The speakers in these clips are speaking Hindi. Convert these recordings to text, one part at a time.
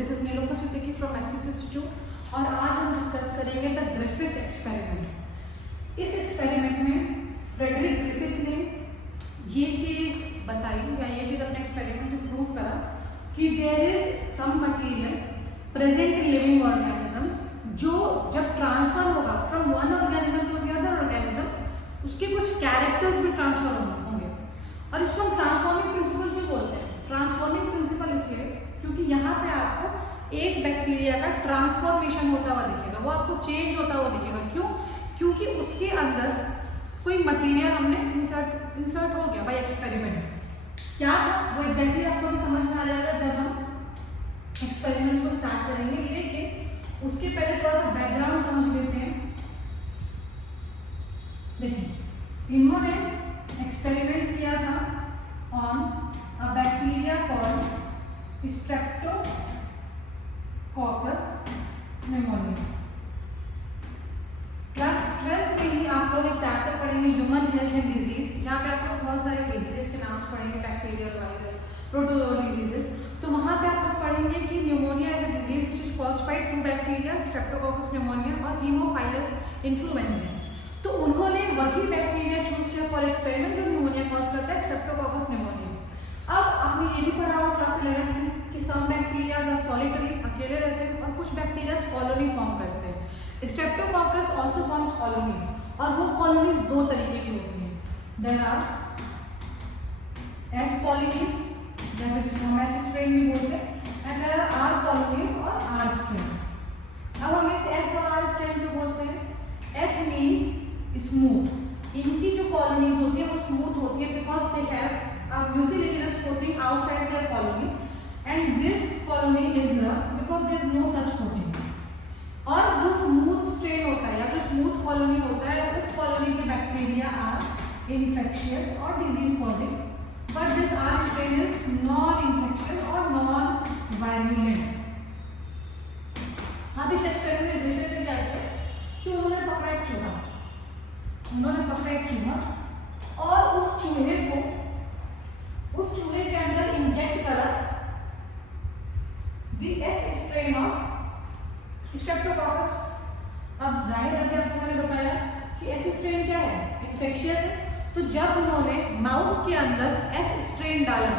This is Nilofer Siddiqui from Axis Institute और आज हम डिस्कस करेंगे द ग्रिफिथ एक्सपेरिमेंट। इस एक्सपेरिमेंट में फ्रेडरिक ग्रिफिथ ने ये चीज़ बताई या ये चीज़ अपने एक्सपेरिमेंट से प्रूव करा कि there is some material present in living organisms जो जब ट्रांसफर होगा from one organism to the other organism उसके कुछ कैरेक्टर्स भी ट्रांसफर होंगे और इसको हम ट्रांसफॉर्मिंग प्रिंसिपल क्यों बोलते हैं। ट्रांसफॉर्मिंग प्रिंसिपल इसलिए क्योंकि यहाँ पे आपको एक बैक्टीरिया का ट्रांसफॉर्मेशन होता हुआ दिखेगा, वो आपको चेंज होता हुआ दिखेगा। क्यों? क्योंकि उसके अंदर कोई मटेरियल हमने इंसर्ट हो गया बाय एक्सपेरिमेंट। क्या था वो एग्जैक्टली आपको भी समझ में आ जाएगा जब हम एक्सपेरिमेंट्स को स्टार्ट करेंगे, लेकिन उसके पहले थोड़ा सा बैकग्राउंड समझ लेते हैं। देखिए इन्होंने एक्सपेरिमेंट किया था on a bacteria called streptococcus pneumonia. Class 12 में ही आप लोग एक चैप्टर पढ़ेंगे ह्यूमन हेल्थ एंड डिजीज, जहाँ पे आप लोग बहुत सारे डिजीजेस के नाम पढ़ेंगे, बैक्टीरियल, वायरल, प्रोटोजोअल डिजीजेस। तो वहाँ पे आप लोग पढ़ेंगे कि pneumonia is a disease which is caused by two bacteria, streptococcus pneumonia और हीमोफाइलस इन्फ्लुएंजा। तो उन्होंने वही बैक्टीरिया चूज किया फॉर एक्सपेरिमेंट जो न्यूमोनिया कॉज करता है, स्ट्रेप्टोकॉकस निमोनिया। अब आपने ये भी पढ़ा होगा क्लास 11 में कि सम बैक्टीरिया सॉलिटरी अकेले रहते हैं और कुछ बैक्टीरिया कॉलोनी फॉर्म करते हैं। स्ट्रेप्टोकॉकस आल्सो फॉर्म्स कॉलोनीज और वो कॉलोनीज दो तरीके की होती हैं। देयर आर एस कॉलोनीज जैसे हम एस स्ट्रेन भी बोलते हैं, एंड देयर आर कॉलोनीज और आर स्ट्रेन। अब हम इस एस और आर स्ट्रेन को बोलते हैं। एस मींस स्मूथ, इनकी जो कॉलोनीज होती है वो स्मूथ होती है because they have a mucilaginous coating outside their colony and this colony is rough because there is no such coating। और जो स्मूथ स्ट्रेन होता है या जो स्मूथ कॉलोनी होता है उस कॉलोनी के बैक्टीरिया आर इन्फेक्शियस और disease causing, but this R strain is non infectious और नॉन वायरुलेंट। अब इस एक्सपेरिमेंट में क्या किया कि उन्होंने पकड़ा एक चूहा और उस चूहे के अंदर इंजेक्ट करा दी एस स्ट्रेन ऑफ स्ट्रेप्टोकॉकस। अब जाहिर है आपको मैंने बताया कि एस स्ट्रेन क्या है, इन्फेक्शियस है। तो जब उन्होंने माउस के अंदर एस स्ट्रेन डाला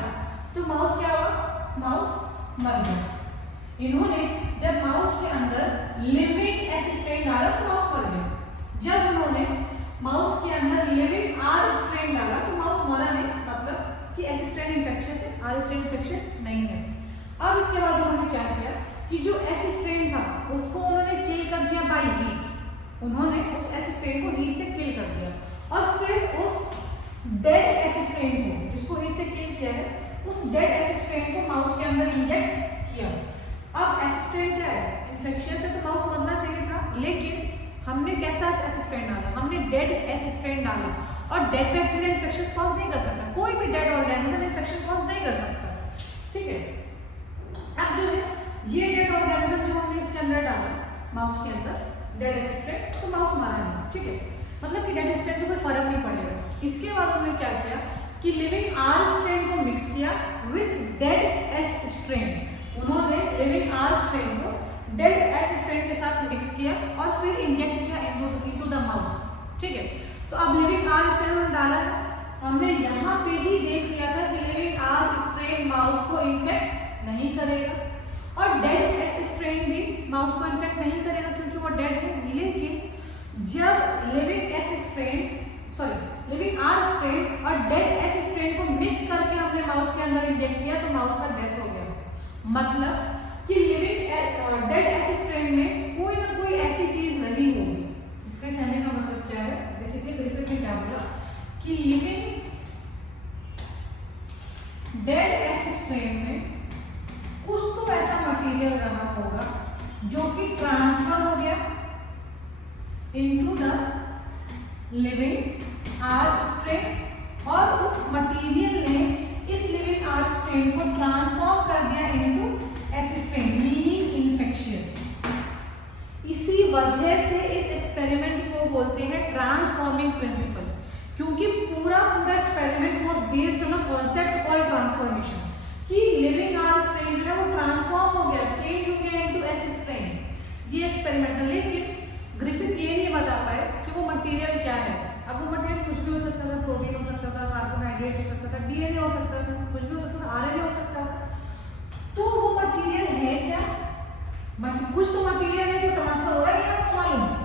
तो माउस क्या हुआ, माउस मर गया। इन्होंने जब माउस के अंदर लिविंग एस स्ट्रेन डाला तो माउस मर गया। जब उन्होंने माउस के अंदर लिविंग आर स्ट्रेन डाला तो माउस मरा नहीं, मतलब कि एस स्ट्रेन इन्फेक्शियस है, आर स्ट्रेन इन्फेक्शियस नहीं है। अब इसके बाद उन्होंने क्या किया कि जो एस स्ट्रेन था उसको उन्होंने किल कर दिया बाय हीट। उन्होंने उस एस स्ट्रेन को हीट से किल कर दिया और फिर उस डेड एस स्ट्रेन को जिसको हीट से किल किया है उस डेड एस स्ट्रेन को माउस के अंदर इंजेक्ट किया। अब एस स्ट्रेन क्या है, इन्फेक्शियस है तो माउस मरना चाहिए था, लेकिन हमने कैसा एस स्ट्रेन डाला, हमने डेड एस स्ट्रेन डाला और डेड बैक्टीरिया इन्फेक्शन कॉज नहीं कर सकता, कोई भी डेड ऑर्गेनिज्म इन्फेक्शन कॉज नहीं कर सकता। ठीक है, अब जो है ये डेड ऑर्गेनिज्म जो हमने इसके अंदर डाला माउस के अंदर डेड एस स्ट्रेन, तो माउस मारा नहीं। ठीक है, मतलब कि डेड स्ट्रेन से कोई फर्क नहीं पड़ेगा। इसके बाद हमने क्या किया कि लिविंग आर स्ट्रेन को मिक्स किया विथ डेड एस स्ट्रेन। उन्होंने लिविंग आर स्ट्रेन को डेड एस स्ट्रेन के साथ मिक्स किया और फिर इंजेक्ट किया इनटू द माउस। ठीक है, तो अब लिविंग आर स्ट्रेन डाला है, हमने यहाँ पे ही देख लिया था कि लिविंग आर स्ट्रेन माउस को इन्फेक्ट नहीं करेगा और डेड एस स्ट्रेन भी माउस को इन्फेक्ट नहीं करेगा क्योंकि वो डेड है। लेकिन जब लिविंग आर स्ट्रेन और डेड एस स्ट्रेन को मिक्स करके हमने माउस के अंदर इंजेक्ट किया तो माउस का डेथ हो गया। मतलब कि लिविंग डेड एस स्ट्रेन में कोई ना कोई ऐसी चीज रही होगी। इसके कहने का मतलब क्या है, बेसिकली ग्रिफिथ ने क्या बोला कि लिविंग डेड एस स्ट्रेन में कुछ तो ऐसा मटेरियल रहा होगा जो कि ट्रांसफर हो गया into the living R strain और उस मटेरियल ने इस लिविंग आर स्ट्रेन को ट्रांसफॉर्म कर दिया into S strain meaning infectious. इसी वजह से इस एक्सपेरिमेंट को बोलते हैं ट्रांसफॉर्मिंग प्रिंसिपल, क्योंकि पूरा experiment was based on a concept called transformation कि लिविंग आर स्ट्रेन जो है वो ट्रांसफॉर्म हो गया, चेंज ये एक्सपेरिमेंटल। लेकिन ग्रिफिथ ये नहीं बता पाए कि वो मटेरियल क्या है। अब वो मटेरियल कुछ भी हो सकता था, प्रोटीन हो सकता था, कार्बोहाइड्रेट्स हो सकता था, डीएनए हो सकता था, कुछ भी हो सकता था, आरएनए हो सकता था। तो वो मटेरियल है क्या? कुछ तो मटेरियल है जो ट्रांसफर हो रहा है, ये आपको मालूम है,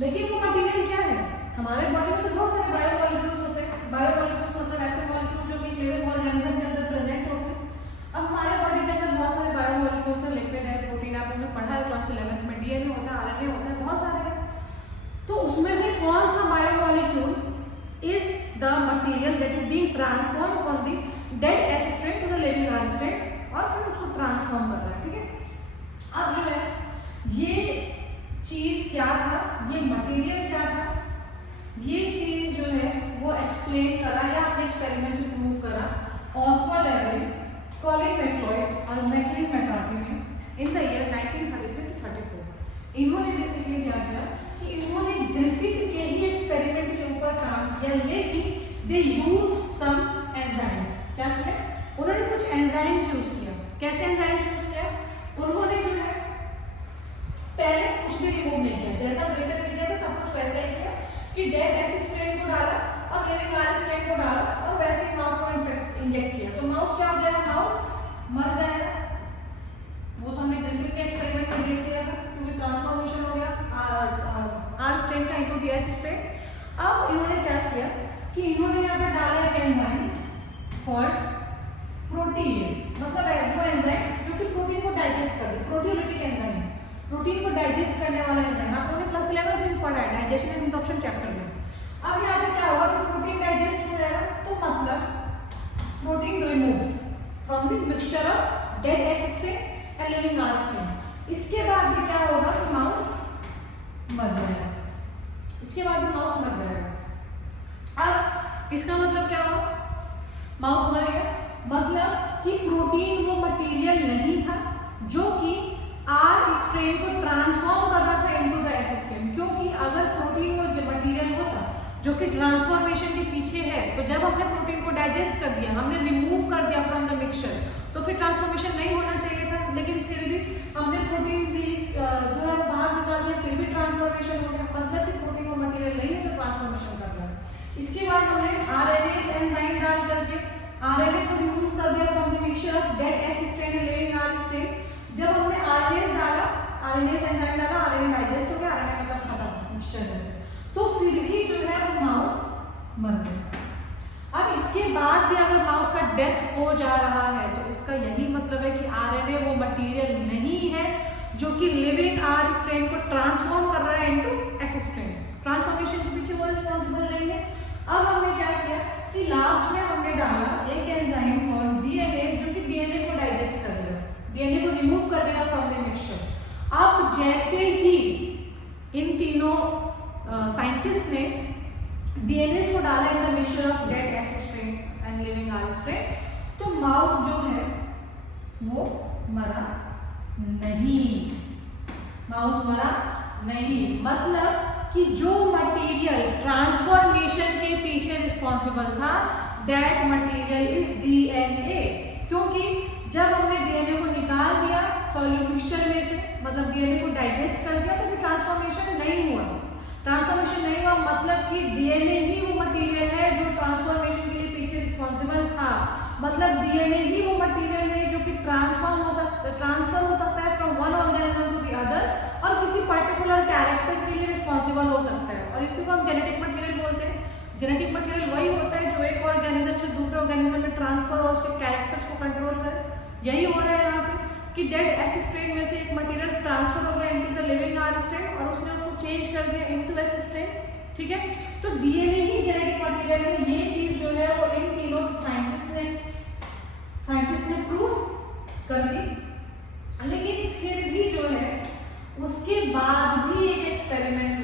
लेकिन वो मटेरियल क्या है? हमारे बॉडी में तो बहुत सारे बायोमॉलिक्यूल्स होते हैं। बायोमॉलिक्यूल्स मतलब ऐसे मॉलिक्यूल जो कि लिविंग ऑर्गेनिज्म के अंदर प्रेजेंट होते हैं। अब हमारे बॉडी के अंदर बहुत सारे बायोमॉलिक्यूल्स हैं, लिपिड है, प्रोटीन, आपने पढ़ा है क्लास 11 में, डीएनए होता है, आरएनए होता है, बहुत सारे हैं। तो उसमें से कौन सा biomolecule is the material that is being transform from the dead S strain to the living R strain, और फिर उसको ट्रांसफॉर्म कर रहा है, ठीक है। अब जो है ये चीज क्या था, ये मटेरियल क्या था, ये चीज जो है वो एक्सप्लेन करा या अपने एक्सपेरिमेंट से प्रूव करा ऑसवर्ड एवरी, कॉलिन मैक्लॉयड और मैकलिन मैकार्टी ने इन द ईयर 1933 to 34। इन्होंने बेसिकली क्या किया कि इन्होंने ग्रिफिथ के ही एक्सपेरिमेंट के ऊपर काम किया, लेकिन दे यूज सम एंजाइम्स। क्या किया उन्होंने? कुछ एंजाइम्स यूज किया। कैसे एंजाइम्स यूज किया? उन्होंने जो है पहले कुछ भी रिमूव नहीं किया, जैसा ग्रिफिथ ने किया था सब कुछ वैसा ही किया कि डेड एस स्ट्रेन को डाला और लिविंग आर स्ट्रेन को डाला और वैसे ही माउस को इंजेक्ट किया। तो माउस क्या हो जाएगा? माउस मर जाएगा। वो तो हमने ग्रिफिथ के एक्सपेरिमेंट में देख लिया था, क्योंकि ट्रांसफॉर्मेशन हो गया आर स्ट्रेन का इनटू डी एस स्ट्रेन। अब इन्होंने क्या किया कि इन्होंने यहाँ पर डाला एक एंजाइम कॉल्ड प्रोटीएज, मतलब वो एंजाइम जो कि प्रोटीन को डाइजेस्ट कर दे, प्रोटियोलिटिक एंजाइम, प्रोटीन को डाइजेस्ट करने वाला एंजाइम। आपने क्लास 11 में पढ़ा है डाइजेशन एंड एब्जॉर्प्शन चैप्टर में। अब यहाँ पे क्या होगा कि प्रोटीन डाइजेस्ट हो जाएगा, तो मतलब protein remove from the mixture of dead S strain and living R strain. इसके बाद भी क्या होगा कि माउस मर जाएगा, इसके बाद भी माउस मर जाएगा। अब इसका मतलब क्या हुआ? माउस मर गया, मतलब कि प्रोटीन वो मटेरियल नहीं था जो कि आर स्ट्रेन को ट्रांसफॉर्म कर रहा था इनटू द एस स्ट्रेन। क्योंकि अगर प्रोटीन वो मटेरियल होता जो कि ट्रांसफॉर्मेशन के पीछे है, तो जब हमने प्रोटीन को डाइजेस्ट कर दिया, हमने रिमूव कर दिया फ्रॉम द मिक्सचर, तो फिर ट्रांसफॉर्मेशन नहीं होना चाहिए था। लेकिन फिर भी हमने प्रोटीन जो है बाहर निकाल दिया, फिर भी ट्रांसफॉर्मेशन हो गया, मतलब कि प्रोटीन वो मटेरियल नहीं है तो ट्रांसफॉर्मेशन कर रहा है। इसके बाद हमने आरएनए एंजाइम डाल करके आरएनए को रिमूव कर दिया from the mixture of dead S strain and living R strain. जब हमने आरएनए डाला, आरएनए एंजाइम डाला, आरएनए डाइजेस्ट हो गया, आरएनए मतलब खत्म मिक्सचर में से, तो फिर भी जो है वो माउस मर गया। अब इसके बाद भी अगर माउस का डेथ हो जा रहा है, तो इसका यही मतलब है कि आरएनए वो मटेरियल नहीं है जो कि लिविंग आर स्ट्रेन को ट्रांसफॉर्म कर रहा है इनटू एस स्ट्रेन। ट्रांसफॉर्मेशन के पीछे वो रिस्पॉन्सिबल नहीं है। अब हमने क्या किया कि लास्ट में हमने डाला एक एंजाइम और डीएनए जो कि डीएनए को डाइजेस्ट कर देगा, डीएनए को रिमूव कर देगा फ्रॉम द मिक्सचर। अब जैसे ही इन तीनों साइंटिस्ट ने डीएनए को डाला in the mixture of dead S strain and living R strain, तो माउस जो है वो मरा नहीं, माउस मरा नहीं। मतलब कि जो मटेरियल ट्रांसफॉर्मेशन के पीछे रिस्पॉन्सिबल था, दैट मटेरियल इज डीएनए। क्योंकि जब हमने डीएनए को निकाल दिया सॉल्यूट मिक्सचर में से, मतलब डीएनए को डाइजेस्ट कर दिया, तो फिर ट्रांसफॉर्मेशन नहीं हुआ। ट्रांसफॉर्मेशन नहीं हुआ मतलब कि डीएनए ही वो मटेरियल है जो ट्रांसफॉर्मेशन के लिए पीछे रिस्पॉन्सिबल था। मतलब डीएनए ही वो मटेरियल है जो कि ट्रांसफर हो सकता है from one organism to the other, और किसी पर्टिकुलर कैरेक्टर के लिए रिस्पॉन्सिबल हो सकता है। और इसी को हम जेनेटिक मटेरियल बोलते हैं। जेनेटिक मटेरियल वही होता है जो एक ऑर्गेनिज्म से दूसरे ऑर्गेनिज्म में ट्रांसफर और उसके कैरेक्टर्स को कंट्रोल करे। यही हो रहा है यहाँ पे कि डेड एस स्ट्रेन में से एक मटेरियल ट्रांसफर हो गया into the living R strain और उसने उसको चेंज कर दिया इनटू एस स्ट्रेन, ठीक है। तो डीएनए ही जेनेटिक मटेरियल है। ये चीज जो है वो इन तीनों साइंटिस्ट ने प्रूव कर दी। लेकिन फिर भी जो है उसके बाद भी एक एक्सपेरिमेंट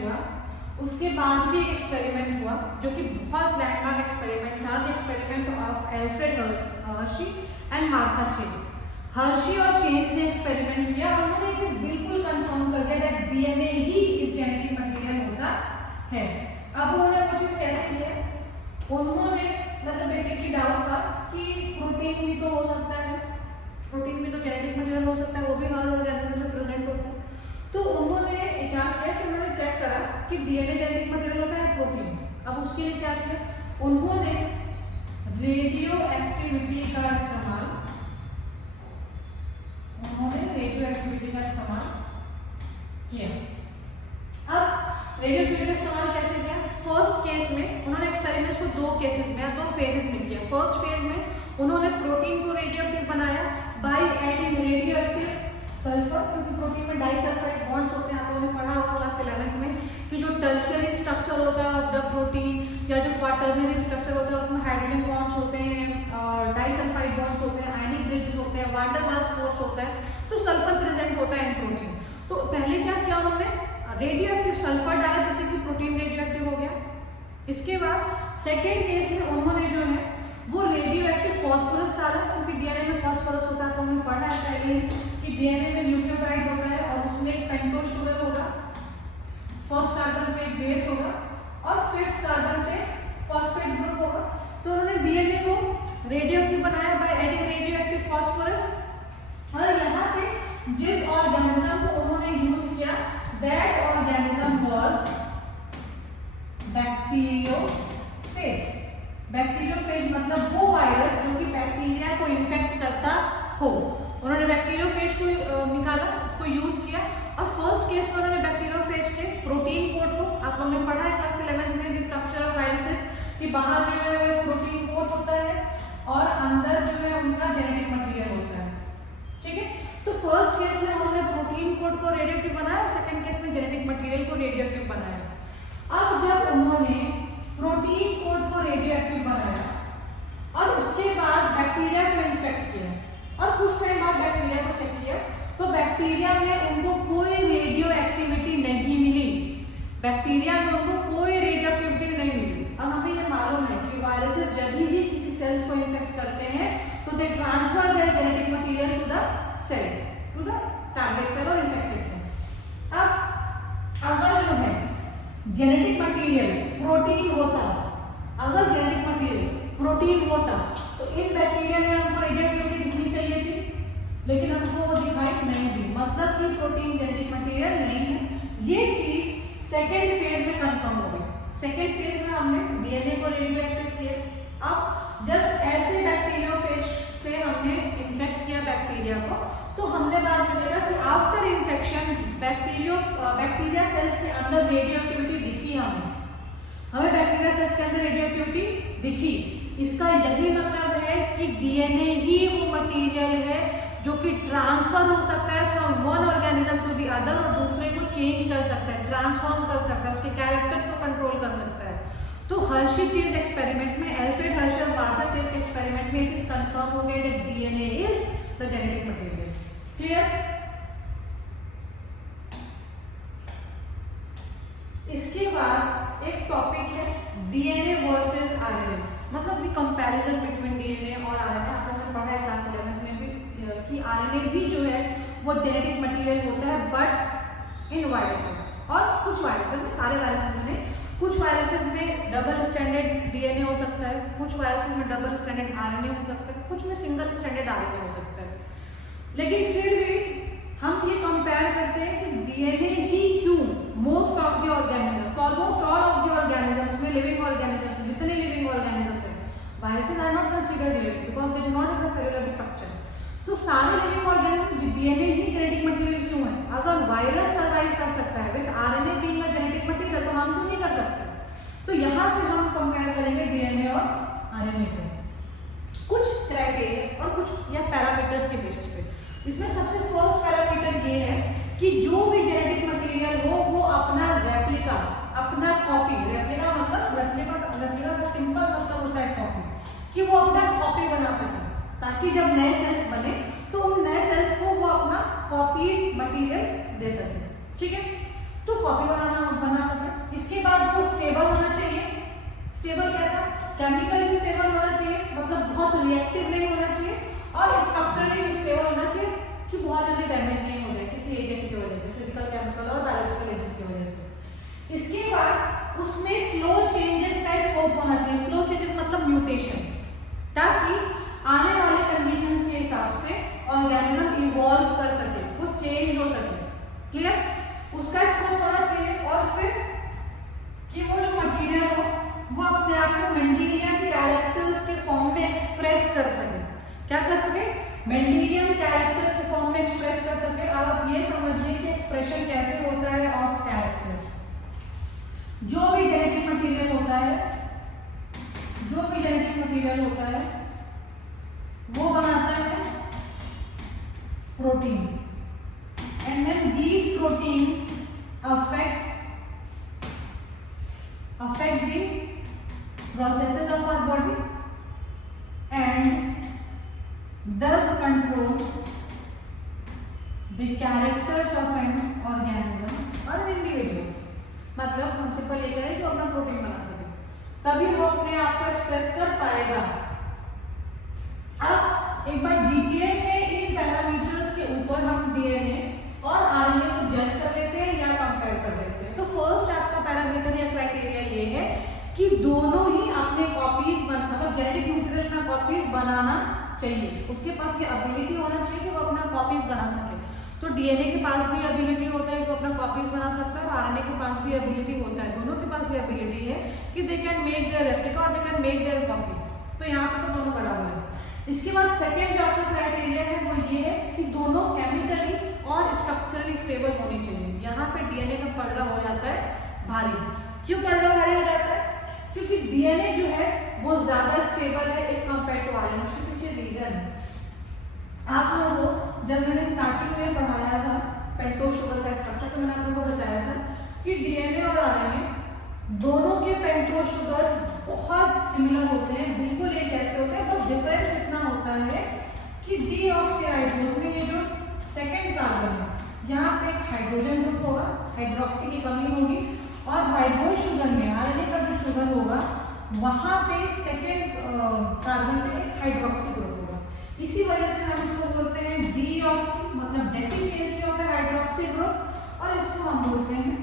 हुआ, जो कि बहुत लैंडमार्क एक्सपेरिमेंट था, the experiment of Alfred Hershey and Martha chase. Hershey और चेज ने एक्सपेरिमेंट किया, उन्होंने इसे बिल्कुल कंफर्म कर दिया दैट डीएनए ही इस जेनेटिक मटेरियल होता है। अब उन्होंने वो चीज कैसे किया? उन्होंने मतलब बेसिकली डाउट था कि प्रोटीन भी तो हो सकता है, प्रोटीन भी तो जेनेटिक मटेरियल हो सकता है, वो भी हर ऑर्गेनिज्म में प्रेजेंट होता है। तो उन्होंने कि डीएनए जेनेटिक मटेरियल होता है प्रोटीन। अब उसके लिए क्या किया उन्होंने, रेडियो एक्टिविटी का इस्तेमाल, किया। अब रेडियो एक्टिविटी का इस्तेमाल कैसे किया? फर्स्ट केस में उन्होंने एक्सपेरिमेंट्स को दो केसेस में, दो फेजेस में किया। फर्स्ट फेज में उन्होंने प्रोटीन को रेडियो एक्टिव बनाया by adding radio active sulphur, क्योंकि प्रोटीन में डाइसल्फाइड बॉन्ड्स होते हैं। आप लोगों ने पढ़ा होगा क्लास 11th में कि जो टर्शियरी स्ट्रक्चर होता है ऑफ द प्रोटीन या जो क्वाटर्नरी स्ट्रक्चर होता है उसमें हाइड्रोजन बॉन्ड्स होते हैं और डाइसल्फाइड बॉन्ड्स होते हैं, आयनिक ब्रिजेस होते हैं, वान डेर वाल्स फोर्स होता है, तो सल्फर प्रेजेंट होता है इन प्रोटीन। तो पहले क्या किया उन्होंने, रेडियो एक्टिव सल्फर डाला जिससे कि प्रोटीन रेडियो एक्टिव हो गया। इसके बाद सेकेंड केस में उन्होंने जो है वो रेडियो एक्टिव फॉस्फोरस डाला, क्योंकि डीएनए में फॉस्फोरस होता है। तो हमने पढ़ा है पहले कि डीएनए में न्यूक्लियोटाइड होता है और उसमें एक पेंटोज शुगर होगा, फर्स्ट कार्बन पे एक बेस होगा और फिफ्थ कार्बन पे फॉस्फेट ग्रुप होगा। तो उन्होंने डीएनए को रेडियो एक्टिव बनाया by adding radio active phosphorus. और यहाँ पे जिस ऑर्गेनिज्म को उन्होंने यूज किया that organism was bacteriophage. Bacteriophage मतलब वो वायरस जो कि बैक्टीरिया को इन्फेक्ट करता हो। उन्होंने बैक्टीरियोफेज को निकाला, उसको यूज किया। और फर्स्ट केस में उन्होंने बैक्टीरियोफेज के प्रोटीन कोड को, आप लोगों ने पढ़ा है क्लास 11th में द स्ट्रक्चर ऑफ वायरसेस, कि बाहर जो है प्रोटीन कोड होता है और अंदर जो है उनका जेनेटिक मटेरियल होता है। ठीक है, तो फर्स्ट केस में उन्होंने प्रोटीन कोड को रेडियोएक्टिव बनाया और सेकंड केस में जेनेटिक मटेरियल को रेडियोएक्टिव बनाया। अब जब उन्होंने प्रोटीन कोड को रेडियोएक्टिव बनाया और उसके बाद बैक्टीरिया को इन्फेक्ट किया और कुछ टाइम बाद बैक्टीरिया को चेक किया तो बैक्टीरिया में उनको कोई रेडियो एक्टिविटी नहीं मिली। बैक्टीरिया में उनको कोई रेडियो एक्टिविटी नहीं मिली। अब हमें ये मालूम है कि वायरसेस जब भी किसी सेल्स को इन्फेक्ट करते हैं तो they transfer their genetic material to the cell, to the target cell और इन्फेक्टेड सेल। अब अगर जो है जेनेटिक मटेरियल प्रोटीन होता, अगर जेनेटिक मटेरियल प्रोटीन होता तो इन बैक्टीरिया में हमको रेडियो एक्टिविटी दिखनी चाहिए थी, लेकिन हमको वो दिखाई नहीं दी। मतलब कि प्रोटीन जेनेटिक मटेरियल नहीं है। ये चीज सेकेंड फेज में कंफर्म हो गई। सेकेंड फेज में हमने डीएनए को रेडियो एक्टिव किया। अब जब ऐसे बैक्टीरियोफेज से हमने इन्फेक्ट किया बैक्टीरिया को, तो हमने बाद में देखा कि आफ्टर इन्फेक्शन बैक्टीरिया सेल्स के अंदर रेडियो एक्टिविटी दिखी। हमें बैक्टीरिया सेल्स के अंदर रेडियो एक्टिविटी दिखी। इसका यही मतलब है कि डीएनए ही वो मटेरियल है जो कि ट्रांसफर हो सकता है from one organism to the other और दूसरे को चेंज कर सकता है, ट्रांसफॉर्म कर सकता है, उसके कैरेक्टर्स को कंट्रोल कर सकता है। तो हर्शी चेज एक्सपेरिमेंट में, एल्फ्रेड हर्शी और मार्था चेज के एक्सपेरिमेंट में ये चीज कंफर्म हो गई that DNA is the genetic material. Clear? इसके बाद एक टॉपिक है डीएनए वर्सेस आरएनए, मतलब द कंपैरिजन बिटवीन डीएनए और आरएनए। आप लोगों ने पढ़ा है क्लास 11th में भी कि आरएनए भी जो है वो जेनेटिक मटेरियल होता है, बट इन वायरसेस और कुछ वायरसेस में, सारे वायरसेस में नहीं, कुछ वायरसेस में डबल स्ट्रैंडेड डीएनए हो सकता है, कुछ वायरसेस में डबल स्ट्रैंडेड आरएनए हो सकता है, कुछ में सिंगल स्ट्रैंडेड आरएनए हो सकता है। लेकिन फिर भी हम ये कंपेयर करते हैं कि डीएनए ही क्यों most of the organisms, almost all of the organisms में, लिविंग ऑर्गेनिजम्स, जितने लिविंग ऑर्गेनिजम्स हैं, viruses are not considered living because they do not have a cellular structure. तो सारे लिविंग ऑर्गेनिजम्स डीएनए ही जेनेटिक मटेरियल क्यों है? अगर वायरस सर्वाइव कर सकता है with RNA being a genetic material, तो हम क्यों नहीं कर सकते? तो यहाँ पे हम कंपेयर करेंगे डीएनए और आरएनए को कुछ क्राइटेरिया और कुछ या पैरामीटर्स के बेसिस पे। इसमें सबसे फर्स्ट पैरामीटर ये है कि जो भी जेनेटिक मटेरियल हो वो अपना रेप्लिका, अपना कॉपी, रेप्लिका मतलब रेप्लिका का सिंपल मतलब होता है कॉपी, कि वो अपना कॉपी बना सके ताकि जब नए सेल्स बने तो उन नए सेल्स को वो अपना कॉपी मटेरियल दे सके। ठीक है, तो कॉपी बना सके। इसके बाद वो स्टेबल होना चाहिए। स्टेबल कैसा? केमिकली स्टेबल होना चाहिए, मतलब बहुत रिएक्टिव नहीं होना चाहिए, और स्ट्रक्चरली स्टेबल होना चाहिए कि बहुत जल्दी डैमेज नहीं हो जाए किसी एजेंट की वजह से, फिजिकल, केमिकल और बायोलॉजिकल एजेंट की वजह से। इसके बाद उसमें स्लो चेंजेस का स्कोप होना चाहिए। स्लो चेंजेस मतलब म्यूटेशन, ताकि आने वाले कंडीशंस के हिसाब से ऑर्गेनिज्म इवॉल्व कर सके, वो चेंज हो सके। क्लियर? उसका स्कोप होना चाहिए। और फिर है वो बनाता है protein, and then these proteins affect the processes of our body and does control the characters of an organism or an individual। मतलब हम सिंपल ये करें कि अपना प्रोटीन बना सके, तभी वो अपने आप को एक्सप्रेस कर पाएगा। अब एक बार डिटेल में इन पैरामीटर्स के ऊपर हम डीएनए और आरएनए को जज कर लेते हैं या कंपेयर कर लेते हैं। तो फर्स्ट आपका पैरामीटर या क्राइटेरिया ये है कि दोनों ही अपने कॉपीज मतलब जेनेटिक मटेरियल अपना कॉपीज बनाना चाहिए, उसके पास ये एबिलिटी होना चाहिए कि वो अपना कॉपीज बना सके। तो डीएनए के पास भी एबिलिटी होता है कि वो अपना कॉपीज बना सकता है और आरएनए के पास भी एबिलिटी होता है, दोनों के पास ये एबिलिटी है कि they can make their replica और they can make their copies. तो यहाँ पे तो दोनों बराबर है। इसके बाद सेकेंड जो आपका क्राइटेरिया है वो ये है कि दोनों केमिकली और स्ट्रक्चरली स्टेबल होनी चाहिए। यहाँ पे डीएनए का पलड़ा हो जाता है भारी। क्यों पलड़ा भारी हो जाता है? क्योंकि डीएनए जो है वो ज्यादा स्टेबल है इफ कंपेयर टू आरएनए। उसके पीछे रीजन आप लोगों को जब मैंने स्टार्टिंग में पढ़ाया था पेंटोज शुगर का स्ट्रक्चर, तो मैंने आप लोगों को बताया था कि डीएनए और आरएनए दोनों के पेंटोज शुगर्स बहुत सिमिलर होते हैं, बिल्कुल एक जैसे होते हैं। बस डिफरेंस इतना होता है कि डीऑक्सीराइबोज में ये जो सेकेंड कार्बन है यहाँ पे एक हाइड्रोजन ग्रुप होगा, हाइड्रोक्सी की कमी होगी, और राइबोज शुगर में आरएनए का जो शुगर होगा वहाँ पे सेकेंड कार्बन पे एक हाइड्रोक्सी ग्रुप होगा। इसी वजह से हम इसको बोलते हैं डीऑक्सी, मतलब deficiency of A hydroxy group, और इसको हम बोलते हैं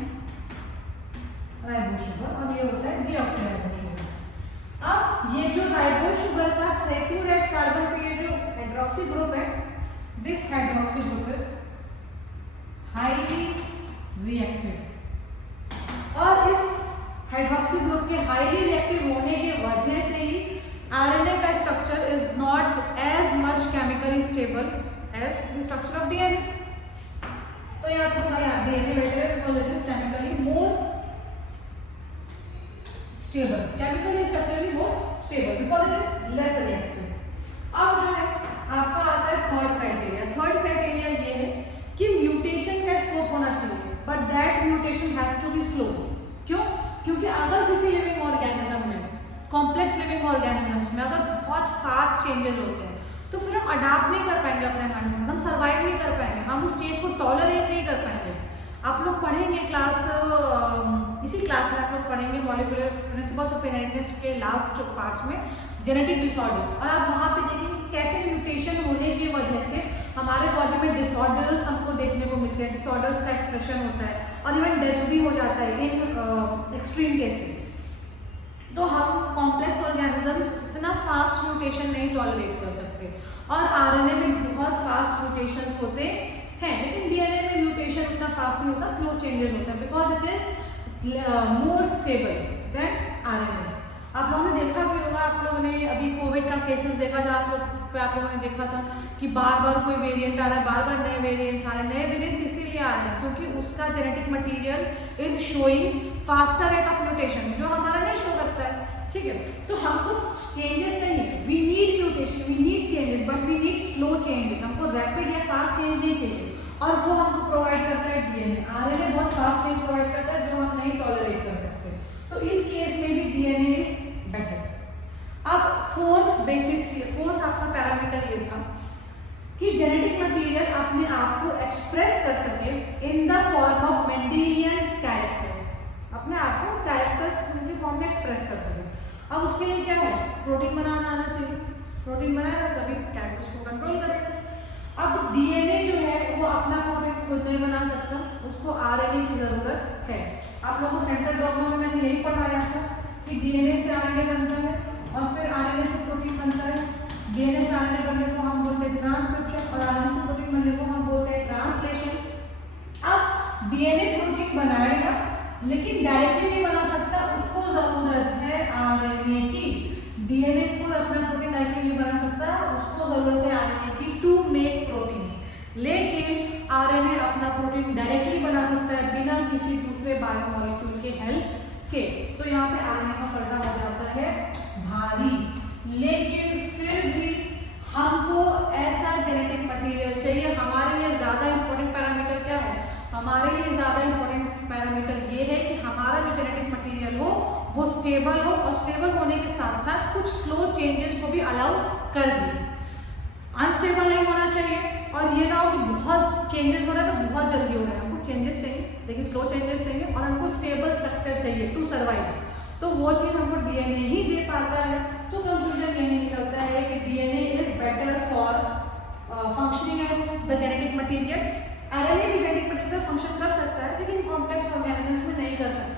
राइबोज शुगर, और ये होता है डीऑक्सीराइबोज शुगर। अब ये जो राइबोज शुगर का सेकेंड कार्बन पे ये जो हाइड्रोक्सी ग्रुप है, this hydroxy group is highly reactive, और इस हाइड्रोक्सी ग्रुप के हाईली रिएक्टिव होने के वजह से ही आरएनए का structure is not as much chemically stable as the structure of DNA. तो यहाँ पर डीएनए बेटर है because it is chemically more stable, chemically structurally more stable because it is less reactive. अब जो है आपका आता है थर्ड क्राइटेरिया। थर्ड क्राइटेरिया ये है कि म्यूटेशन का स्कोप होना चाहिए, but that mutation has to be slow. क्यों? क्योंकि अगर किसी लिविंग ऑर्गेनिज्म में, कॉम्प्लेक्स लिविंग ऑर्गेनिजम्स में अगर बहुत फास्ट चेंजेस होते हैं तो फिर हम अडाप्ट नहीं कर पाएंगे अपने एनवायरनमेंट, हम सर्वाइव नहीं कर पाएंगे, हम उस चेंज को टॉलरेट नहीं कर पाएंगे। आप लोग पढ़ेंगे इसी क्लास में आप लोग पढ़ेंगे मॉलिक्यूलर प्रिंसिपल्स ऑफ इनहेरिटेंस के लास्ट पार्ट्स में जेनेटिक डिसऑर्डर्स, और आप वहाँ पे देखेंगे कैसे म्यूटेशन होने की वजह से हमारे बॉडी में डिसऑर्डर्स हमको देखने को मिलते हैं, डिसऑर्डर्स का एक्सप्रेशन होता है और इवन डेथ भी हो जाता है इन एक्सट्रीम केसेस। तो हम कॉम्प्लेक्स ऑर्गेनिजम्स इतना फास्ट म्यूटेशन नहीं टॉलरेट कर सकते, और आरएनए में बहुत फास्ट म्यूटेशंस होते हैं, लेकिन डीएनए में म्यूटेशन इतना फास्ट नहीं होता, स्लो चेंजेस होता है because it is more stable then RNA. आप लोगों ने देखा भी होगा, आप लोगों ने अभी कोविड का केसेस देखा था, आप लोगों ने देखा था कि बार बार कोई वेरिएंट आ रहा है, बार बार नए वेरिएंट्स आ रहे हैं। नए वेरिएंट्स इसीलिए आ रहे हैं क्योंकि उसका genetic material is showing faster rate of mutation, जो हमारा नहीं शो करता है। ठीक है, तो हमको चेंजेस नहीं, we need mutation, we need changes, but we need slow changes. हमको रैपिड या फास्ट चेंज नहीं चाहिए, और वो हमको प्रोवाइड करता है डीएनए। आरएनए बहुत फास्ट चेंज प्रोवाइड करता है जो हम नहीं टॉलरेट कर सकते, तो इस केस में भी डीएनए इज बेटर। अब फोर्थ आपका पैरामीटर ये था कि जेनेटिक मटेरियल अपने आप को एक्सप्रेस कर सके in the form of Mendelian characters, अपने आप को कैरेक्टर्स के फॉर्म में एक्सप्रेस कर सके। अब उसके लिए क्या है? प्रोटीन बनाना आना चाहिए, प्रोटीन बनाएगा तभी कैरेक्टर्स को कंट्रोल करेगा। अब डीएनए जो है वो अपना प्रोटीन खुद नहीं बना सकता, उसको आरएनए की जरूरत है। आप लोगों को सेंट्रल डॉग्मा में मैंने यही पढ़ाया था कि डीएनए से आरएनए बनता है और फिर आरएनए से प्रोटीन बनता है। डीएनए से आरएनए बनने को हम बोलते हैं ट्रांसक्रिप्शन, और आरएनए से प्रोटीन बनने को हम बोलते हैं ट्रांसलेशन। अब डीएनए प्रोटीन बनाएगा लेकिन डायरेक्टली नहीं बना सकता, उसको जरूरत है आरएनए की। डीएनए खुद अपना प्रोटीन डायरेक्टली नहीं बना सकता, उसको जरूरत है आरएनए की टू मेक प्रोटीन्स। लेकिन आरएनए अपना प्रोटीन डायरेक्टली बना सकता है बिना किसी दूसरे बायोमोलिक्यूल के हेल्प के। तो यहाँ पे आरएनए का पलड़ा हो जाता है भारी। लेकिन फिर भी हमको ऐसा जेनेटिक मटेरियल चाहिए। हमारे लिए ज्यादा इंपॉर्टेंट पैरामीटर क्या है? हमारे लिए ज्यादा इंपॉर्टेंट पैरामीटर ये है कि हमारा जो जेनेटिक मटेरियल हो वो स्टेबल हो, और स्टेबल होने के साथ साथ कुछ स्लो चेंजेस को भी अलाउ कर दे। अनस्टेबल नहीं होना चाहिए, और ये ना हो कि बहुत चेंजेस हो रहा है तो बहुत जल्दी हो रहा है। हमको चेंजेस चाहिए लेकिन स्लो चेंजेस चाहिए, और हमको स्टेबल स्ट्रक्चर चाहिए टू सर्वाइव। तो वो चीज़ हमको डीएनए ही दे पाता है। तो कंक्लूजन यही निकलता है कि DNA is better for functioning as the genetic material. RNA भी जेनेटिक मटेरियल फंक्शन कर सकता है लेकिन कॉम्प्लेक्स ऑर्गेनिजम्स में नहीं कर सकता।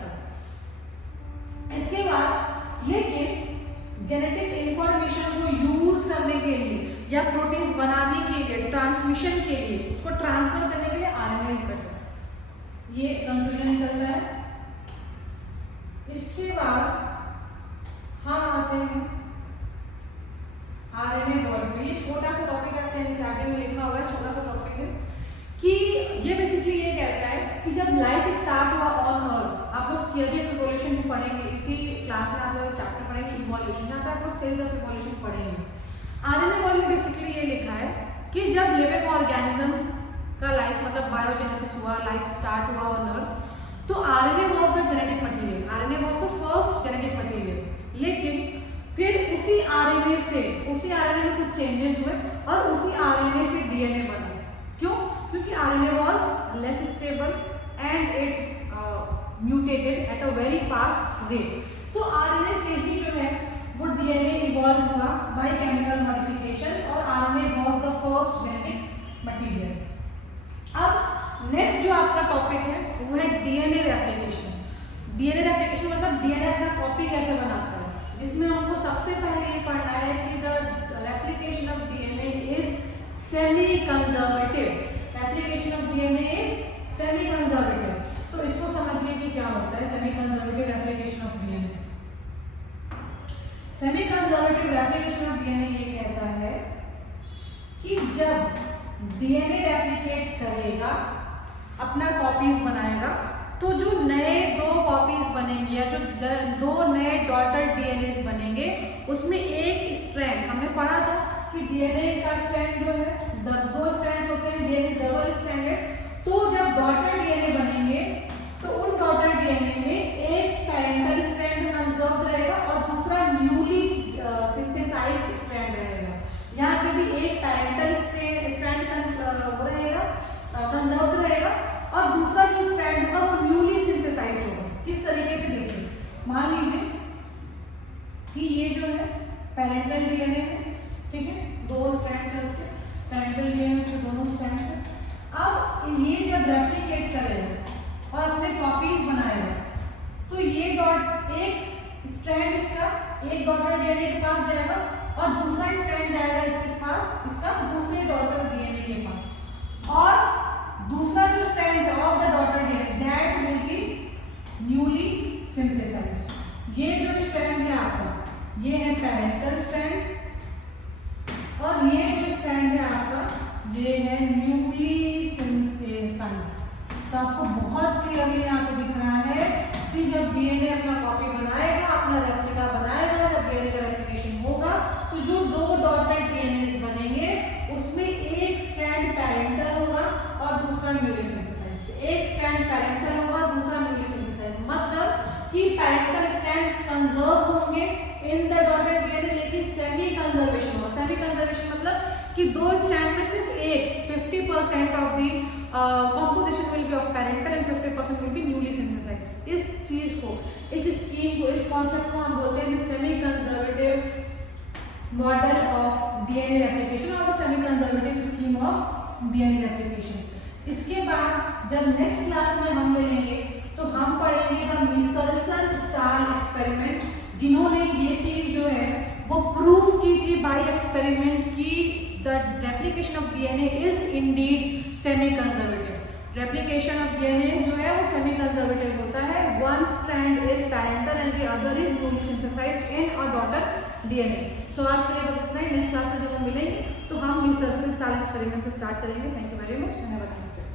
इसके बाद लेकिन जेनेटिक इंफॉर्मेशन को यूज करने के लिए या प्रोटीन्स बनाने के लिए, ट्रांसमिशन के लिए, उसको ट्रांसफर करने के लिए आरएनए इज बेटर। ये कंक्लूजन निकलता है। इसके बाद हम आते हैं आरएनए वर्ड में। ये छोटा सा टॉपिक आपके एनसीईआरटी में लिखा हुआ है, छोटा सा टॉपिक है कि ये बेसिकली ये कहता है कि जब लाइफ स्टार्ट हुआ ऑन अर्थ, आप लोग थियरी ऑफ इवोल्यूशन को पढ़ेंगे, इसी क्लास में आप लोग चैप्टर पढ़ेंगे इवोल्यूशन, यहाँ पे आप लोग थियरी ऑफ इवोल्यूशन पढ़ेंगे। आरएनए वर्ड में बेसिकली ये लिखा है कि जब लिविंग ऑर्गेनिजम्स का लाइफ मतलब बायोजेनेसिस हुआ, लाइफ स्टार्ट हुआ ऑन अर्थ, तो RNA was the genetic material, RNA was the first genetic material. लेकिन फिर उसी आरएनए में कुछ चेंजेस हुए और उसी आरएनए से डीएनए बना। क्यों? क्योंकि RNA was less stable and it mutated at a very fast rate. तो आरएनए से ही जो है वो डीएनए इवॉल्व हुआ बाय केमिकल मॉडिफिकेशंस, और RNA was the first genetic material. अब नेक्स्ट जो आपका टॉपिक है वो है डीएनए रेप्लिकेशन। डीएनए रेप्लिकेशन मतलब डीएनए अपना कॉपी कैसे बनाता है, जिसमें हमको सबसे पहले ये पढ़ना है कि the replication of DNA is semi conservative. Replication of DNA is semi conservative. तो इसको समझिए कि क्या होता है semi conservative replication of DNA. Semi conservative replication of DNA ये कहता है कि जब डीएनए रेप्लिकेट करेगा, अपना कॉपीज बनाएगा, तो जो नए दो कॉपीज बनेंगे या जो दो नए डॉटर डीएनए बनेंगे, उसमें एक स्ट्रैंड, हमने पढ़ा था कि डीएनए का स्ट्रैंड जो है दो स्ट्रैंड्स होते हैं, डीएनए डबल स्ट्रैंडेड। तो जब डॉटर डीएनए बनेंगे तो उन डॉटर डीएनए में एक पैरेंटल स्ट्रैंड कंजर्व रहेगा और दूसरा न्यूली सिंथेसाइज्ड स्ट्रैंड रहेगा। यहाँ पे भी एक पैरेंटल स्ट्रैंड रहेगा, कंजर्व रहेगा, और दूसरा जो स्ट्रैंड होगा वो न्यूली सिंथेसाइज्ड होगा। किस तरीके से देखिए, मान लीजिए कि ये जो है पैरेंटल डीएनए है, ठीक है, दो स्ट्रैंड्स हैं उसके, पैरेंटल डीएनए के दोनों स्ट्रैंड्स हैं। अब ये जब रेप्लिकेट करेगा और अपने कॉपीज बनाएगा, तो ये डॉट एक स्ट्रैंड इसका एक डॉटर डीएनए के पास जाएगा और दूसरा स्ट्रैंड जाएगा इसके पास, इसका दूसरे डॉटर डीएनए के पास, और दूसरा जो स्ट्रैंड है of the daughter DNA that will be newly synthesized. ये जो स्ट्रैंड है आपका, ये है पैरेंटल स्ट्रैंड, और ये जो स्ट्रैंड है आपका, ये है न्यूली सिंथेसाइज्ड। तो आपको बहुत क्लियरली यहाँ पे दिख रहा है कि जब डीएनए अपना कॉपी बनाएगा, अपना रेप्लिका बनाएगा, जब डीएनए का रेप्लिकेशन होगा, तो जो दो डॉटर डीएनए बनेंगे उसमें एक स्ट्रैंड पैरेंटल होगा और दूसरा न्यूली सिंथेसाइज्ड। एक स्ट्रैंड पैरेंटल होगा, दूसरा न्यूली सिंथेसाइज्ड। मतलब कि पैरेंटल स्ट्रैंड्स कंजर्व होंगे इन द डॉटर डीएनए, लेकिन सेमी कंजर्वेशन होगा। सेमी कंजर्वेशन मतलब कि दो स्ट्रैंड में सिर्फ एक 50% of the composition will be of parental and 50% will be newly synthesized। इस चीज को, इस स्कीम को, इस कॉन्सेप्ट को हम बोलते हैं semi conservative model of DNA replication और semi conservative scheme of DNA replication. इसके बाद जब नेक्स्ट क्लास में हम मिलेंगे तो हम पढ़ेंगे द मिचेल्सन-स्टाल एक्सपेरिमेंट, जिन्होंने ये चीज जो है वो प्रूव की थी बाय एक्सपेरिमेंट की the replication of DNA is indeed semi conservative. Replication of DNA जो है वो सेमी कंजर्वेटिव होता है। One strand is parental and the other is newly synthesized in a daughter DNA. So आज के लिए बस इतना ही। नेक्स्ट क्लास में जब हम मिलेंगे तो हम मिचेल्सन-स्टाल एक्सपेरिमेंट से स्टार्ट करेंगे। Thank you very much and have a nice day.